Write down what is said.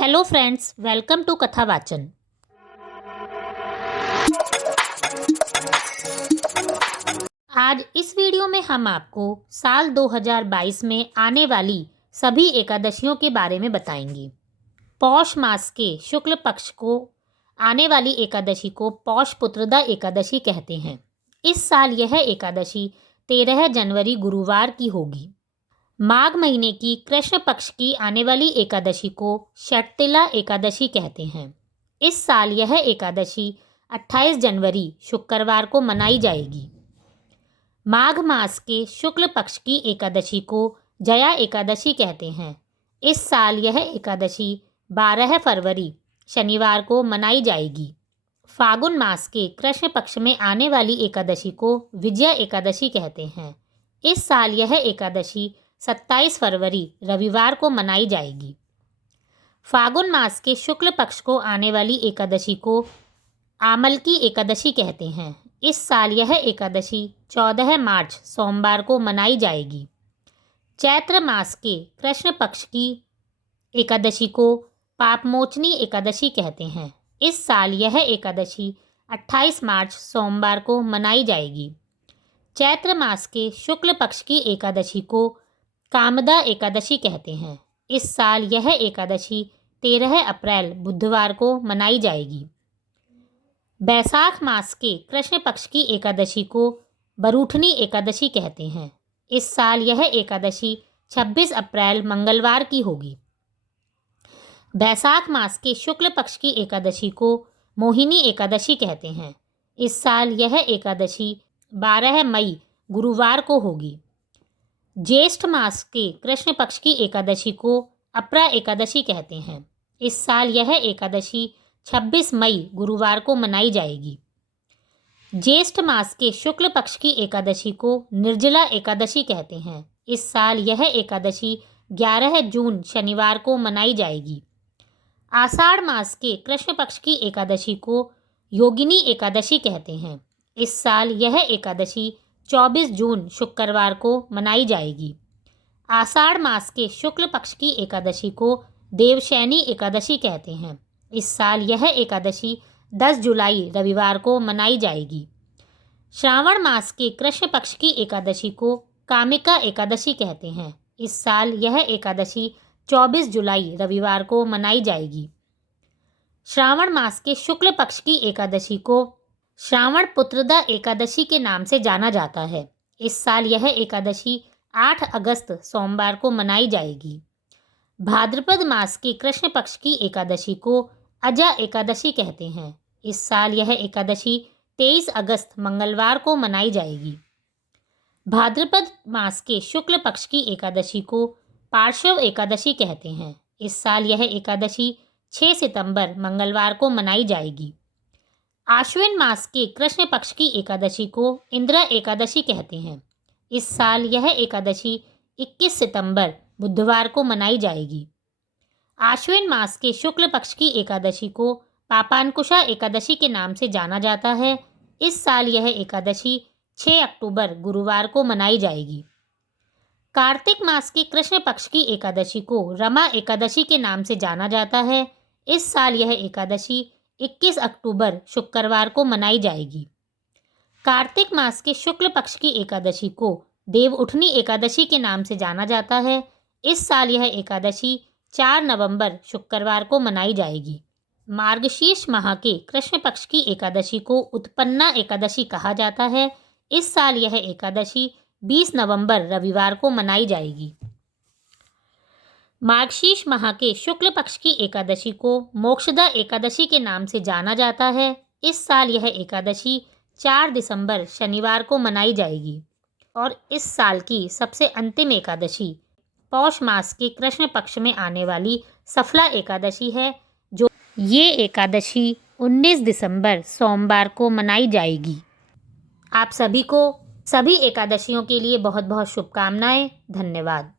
Hello friends, welcome to कथा वाचन। आज इस वीडियो में हम आपको साल 2022 में आने वाली सभी एकादशियों के बारे में बताएंगे। पौष मास के शुक्ल पक्ष को आने वाली एकादशी को पौष पुत्रदा एकादशी कहते हैं। इस साल यह एकादशी 13 जनवरी गुरुवार की होगी। माघ महीने की कृष्ण पक्ष की आने वाली एकादशी को षटतिला एकादशी कहते हैं। इस साल यह एकादशी 28 जनवरी शुक्रवार को मनाई जाएगी। माघ मास के शुक्ल पक्ष की एकादशी को जया एकादशी कहते हैं। इस साल यह एकादशी 12 फरवरी शनिवार को मनाई जाएगी। फागुन मास के कृष्ण पक्ष में आने वाली एकादशी को विजया एकादशी कहते हैं। इस साल यह एकादशी 27 फरवरी रविवार को मनाई जाएगी। फागुन मास के शुक्ल पक्ष को आने वाली एकादशी को आमलकी एकादशी कहते हैं। इस साल यह एकादशी 14 मार्च सोमवार को मनाई जाएगी। चैत्र मास के कृष्ण पक्ष की एकादशी को पापमोचनी एकादशी कहते हैं। इस साल यह एकादशी 28 मार्च सोमवार को मनाई जाएगी। चैत्र मास के शुक्ल पक्ष की एकादशी को कामदा एकादशी कहते हैं। इस साल यह एकादशी 13 अप्रैल बुधवार को मनाई जाएगी। बैसाख मास के कृष्ण पक्ष की एकादशी को बरूठनी एकादशी कहते हैं। इस साल यह एकादशी 26 अप्रैल मंगलवार की होगी। बैसाख मास के शुक्ल पक्ष की एकादशी को मोहिनी एकादशी कहते हैं। इस साल यह एकादशी 12 मई गुरुवार को होगी। ज्येष्ठ मास के कृष्ण पक्ष की एकादशी को अपरा एकादशी कहते हैं। इस साल यह एकादशी 26 मई गुरुवार को मनाई जाएगी। ज्येष्ठ मास के शुक्ल पक्ष की एकादशी को निर्जला एकादशी कहते हैं। इस साल यह एकादशी 11 जून शनिवार को मनाई जाएगी। आषाढ़ मास के कृष्ण पक्ष की एकादशी को योगिनी एकादशी कहते हैं। इस साल यह एकादशी 24 जून शुक्रवार को मनाई जाएगी। आषाढ़ मास के शुक्ल पक्ष की एकादशी को देवशैनी एकादशी कहते हैं। इस साल यह एकादशी 10 जुलाई रविवार को मनाई जाएगी। श्रावण मास के कृष्ण पक्ष की एकादशी को कामिका एकादशी कहते हैं। इस साल यह एकादशी 24 जुलाई रविवार को मनाई जाएगी। श्रावण मास के शुक्ल पक्ष की एकादशी को श्रावण पुत्रदा एकादशी के नाम से जाना जाता है। इस साल यह एकादशी 8 अगस्त सोमवार को मनाई जाएगी। भाद्रपद मास के कृष्ण पक्ष की एकादशी को अजा एकादशी कहते हैं। इस साल यह एकादशी 23 अगस्त मंगलवार को मनाई जाएगी। भाद्रपद मास के शुक्ल पक्ष की एकादशी को पार्श्व एकादशी कहते हैं। इस साल यह एकादशी 6 सितंबर मंगलवार को मनाई जाएगी। आश्विन मास के कृष्ण पक्ष की एकादशी को इंदिरा एकादशी कहते हैं। इस साल यह एकादशी 21 सितंबर बुधवार को मनाई जाएगी। आश्विन मास के शुक्ल पक्ष की एकादशी को पापानकुशा एकादशी के नाम से जाना जाता है। इस साल यह एकादशी 6 अक्टूबर गुरुवार को मनाई जाएगी। कार्तिक मास के कृष्ण पक्ष की एकादशी को रमा एकादशी के नाम से जाना जाता है। इस साल यह एकादशी 21 अक्टूबर शुक्रवार को मनाई जाएगी। कार्तिक मास के शुक्ल पक्ष की एकादशी को देवउठनी एकादशी के नाम से जाना जाता है। इस साल यह एकादशी 4 नवंबर शुक्रवार को मनाई जाएगी। मार्गशीर्ष माह के कृष्ण पक्ष की एकादशी को उत्पन्ना एकादशी कहा जाता है। इस साल यह एकादशी 20 नवंबर रविवार को मनाई जाएगी। मार्गशीर्ष माह के शुक्ल पक्ष की एकादशी को मोक्षदा एकादशी के नाम से जाना जाता है। इस साल यह एकादशी 4 दिसंबर शनिवार को मनाई जाएगी। और इस साल की सबसे अंतिम एकादशी पौष मास के कृष्ण पक्ष में आने वाली सफला एकादशी है, जो ये एकादशी 19 दिसंबर सोमवार को मनाई जाएगी। आप सभी को सभी एकादशियों के लिए बहुत बहुत शुभकामनाएं। धन्यवाद।